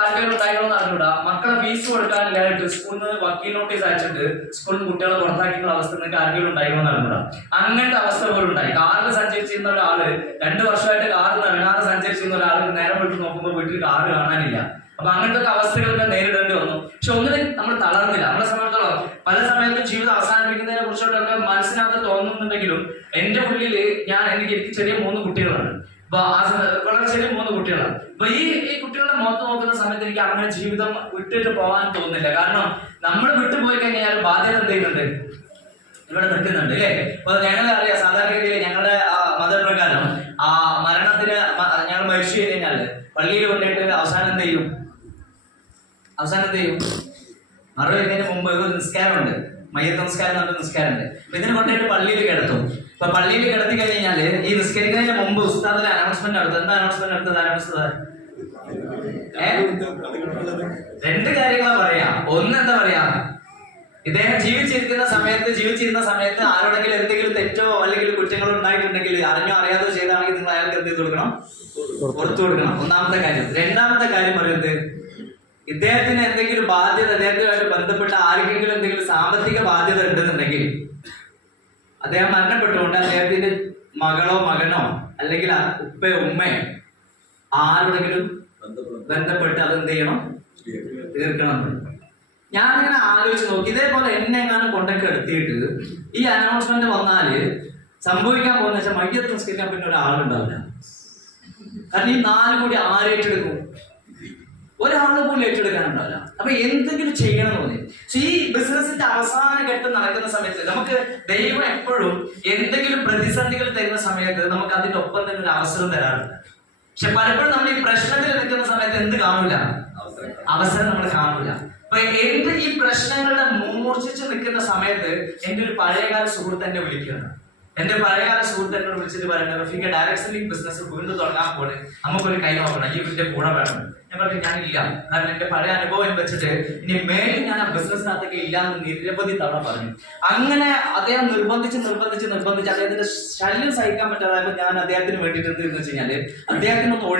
ആർക്കെങ്കിലും ഉണ്ടായിക്കണമെന്ന് അറിഞ്ഞൂടാ. മക്കളെ ഫീസ് കൊടുക്കാനില്ലായിട്ട് സ്കൂളിൽ നിന്ന് വക്കീൽ നോട്ടീസ് അയച്ചിട്ട് സ്കൂളിൽ നിന്ന് കുട്ടികളെ പുറത്താക്കിയുള്ള അവസ്ഥ നിങ്ങൾക്ക് ആർക്കെങ്കിലും ഉണ്ടായിക്കണമെന്ന് അറിഞ്ഞൂടാ. അങ്ങനത്തെ അവസ്ഥ പോലും ഉണ്ടായി. കാറിൽ സഞ്ചരിച്ചിരുന്ന ഒരാള് 2 വർഷമായിട്ട് കാറിൽ ഇറങ്ങാതെ സഞ്ചരിച്ചിരുന്ന ഒരാൾക്ക് നേരം വിട്ട് നോക്കുമ്പോൾ വീട്ടിൽ കാറ് കാണാനില്ല. അപ്പൊ അങ്ങനത്തെ അവസ്ഥകളൊക്കെ നേരിടേണ്ടി വന്നു. പക്ഷെ ഒന്നിനും നമ്മൾ തളർന്നില്ല. നമ്മളെ സംബന്ധിച്ചോളം പല സമയത്തും ജീവിതം അവസാനിപ്പിക്കുന്നതിനെ കുറിച്ചോട്ടൊക്കെ മനസ്സിനകത്ത് തോന്നുന്നുണ്ടെങ്കിലും എന്റെ ഉള്ളില് എനിക്ക് ചെറിയ 3 കുട്ടികളാണ്. അപ്പൊ വളരെ ചെറിയ 3 കുട്ടികളാണ്. അപ്പൊ ഈ കുട്ടികളുടെ മുഖത്ത് നോക്കുന്ന സമയത്ത് എനിക്ക് അങ്ങനെ ജീവിതം വിട്ടിട്ട് പോകാൻ തോന്നുന്നില്ല. കാരണം നമ്മൾ വിട്ടുപോയി കഴിഞ്ഞാൽ ബാധ്യത എന്ത് ചെയ്യുന്നുണ്ട്, ഇവിടെ നിൽക്കുന്നുണ്ട് അല്ലേ. അപ്പൊ ഞങ്ങളെ അറിയാം, സാധാരണഗതിയിൽ ഞങ്ങളുടെ മതപ്രകാരം മരണത്തിന് ഞങ്ങൾ മരിച്ചു കഴിഞ്ഞാല് പള്ളിയിൽ കൊണ്ടിട്ട് അവസാനം എന്ത് ചെയ്യും, മറവ് ചെയ്യുന്നതിന് മുമ്പ് ഒരു നിസ്കാരമുണ്ട്, മയ്യത്ത് നിസ്കാരം എന്ന് പറഞ്ഞ നിസ്കാരമുണ്ട്. അപ്പൊ ഇതിന് കൊണ്ടിട്ട് പള്ളിയിൽ കിടത്തും. അപ്പൊ പള്ളിയിൽ കിടത്തി കഴിഞ്ഞാല് ഈ നിസ്കരിക്കുന്നതിന് മുമ്പ് ഉസ്താദിന് അനൗൺസ്മെന്റ് നടത്തും. എന്താ അനൗൺസ്മെന്റ്? 2 കാര്യങ്ങളാ പറയാ. ഒന്ന് എന്താ പറയാ, ഇദ്ദേഹം ജീവിച്ചിരുന്ന സമയത്ത് ആരോടെങ്കിലും എന്തെങ്കിലും തെറ്റോ അല്ലെങ്കിൽ കുറ്റങ്ങളോ ഉണ്ടായിട്ടുണ്ടെങ്കിൽ അറിഞ്ഞോ അറിയാതോ ചെയ്താണെങ്കിൽ നിങ്ങൾ അയാൾക്ക് എന്ത് ചെയ്ത് കൊടുക്കണം, പുറത്തു കൊടുക്കണം. ഒന്നാമത്തെ കാര്യം. രണ്ടാമത്തെ കാര്യം പറയുന്നത്, ഇദ്ദേഹത്തിന് എന്തെങ്കിലും ബാധ്യത, അദ്ദേഹത്തിനുമായിട്ട് ബന്ധപ്പെട്ട ആർക്കെങ്കിലും എന്തെങ്കിലും സാമ്പത്തിക ബാധ്യത ഉണ്ടെന്നുണ്ടെങ്കിൽ അദ്ദേഹം മരണപ്പെട്ടുകൊണ്ട് അദ്ദേഹത്തിന്റെ മകളോ മകനോ അല്ലെങ്കിൽ ഉപ്പയോ ഉമ്മയോ ആരോടെങ്കിലും ബന്ധപ്പെട്ട് അതെന്ത് ചെയ്യണം, തീർക്കണം. ഞാനിങ്ങനെ ആലോചിച്ച് നോക്കി, ഇതേപോലെ എന്നെ എങ്ങാനും കൊണ്ടൊക്കെ എടുത്തിട്ട് ഈ അനൗൺസ്മെന്റ് വന്നാല് സംഭവിക്കാൻ പോകുന്ന വെച്ചാൽ മയ്യത്ത് നിസ്കരിക്കാൻ പിന്നെ ഒരാളുണ്ടാവില്ല. കാരണം ഈ 4 കൂടി ആര് ഏറ്റെടുക്കും? ഒരാള് പോലും ഏറ്റെടുക്കാനുണ്ടാവില്ല. അപ്പൊ എന്തെങ്കിലും ചെയ്യണം എന്ന് തോന്നി. പക്ഷെ ഈ ബിസിനസിന്റെ അവസാന ഘട്ടം നടക്കുന്ന സമയത്ത് നമുക്ക് ദൈവം എപ്പോഴും എന്തെങ്കിലും പ്രതിസന്ധികൾ തരുന്ന സമയത്ത് നമുക്ക് അതിന്റെ ഒപ്പം തന്നെ ഒരു അവസരം തരാറുണ്ട്. പക്ഷെ പലപ്പോഴും നമ്മൾ ഈ പ്രശ്നത്തിൽ നിൽക്കുന്ന സമയത്ത് എന്ത് കാണൂല, അവസരം നമ്മൾ കാണൂല. അപ്പൊ എന്റെ ഈ പ്രശ്നങ്ങളുടെ മൂർച്ഛിച്ച് നിൽക്കുന്ന സമയത്ത് എന്റെ ഒരു പഴയകാല സുഹൃത്ത് എന്നെ വിളിക്കുകയാണ്. എന്റെ പഴയകാല സുഹൃത്ത് എന്നോട് വിളിച്ചിട്ട് പറയുന്നത്, റഫീഖ് ഡയറക്ട് സെല്ലിംഗ് ബിസിനസ് വീണ്ടും തുടങ്ങാൻ പോലെ നമുക്കൊരു കൈ നോക്കണം, ഈ ഇതിന്റെ കൂടെ വേണം. ഞാൻ പറഞ്ഞു ഞാനില്ല, കാരണം എന്റെ പഴയ അനുഭവം വെച്ചിട്ട് ഇനി മേലിൽ ഞാൻ ആ ബിസിനസ്സിനകത്തൊക്കെ ഇല്ലാന്ന് നിരവധി തവണ പറഞ്ഞു. അങ്ങനെ അദ്ദേഹം നിർബന്ധിച്ച് അദ്ദേഹത്തിന്റെ ശല്യം സഹിക്കാൻ പറ്റാതായപ്പോൾ ഞാൻ അദ്ദേഹത്തിന് വേണ്ടിയിട്ട് എന്ത് വെച്ച് കഴിഞ്ഞാല് അദ്ദേഹത്തിനൊന്ന്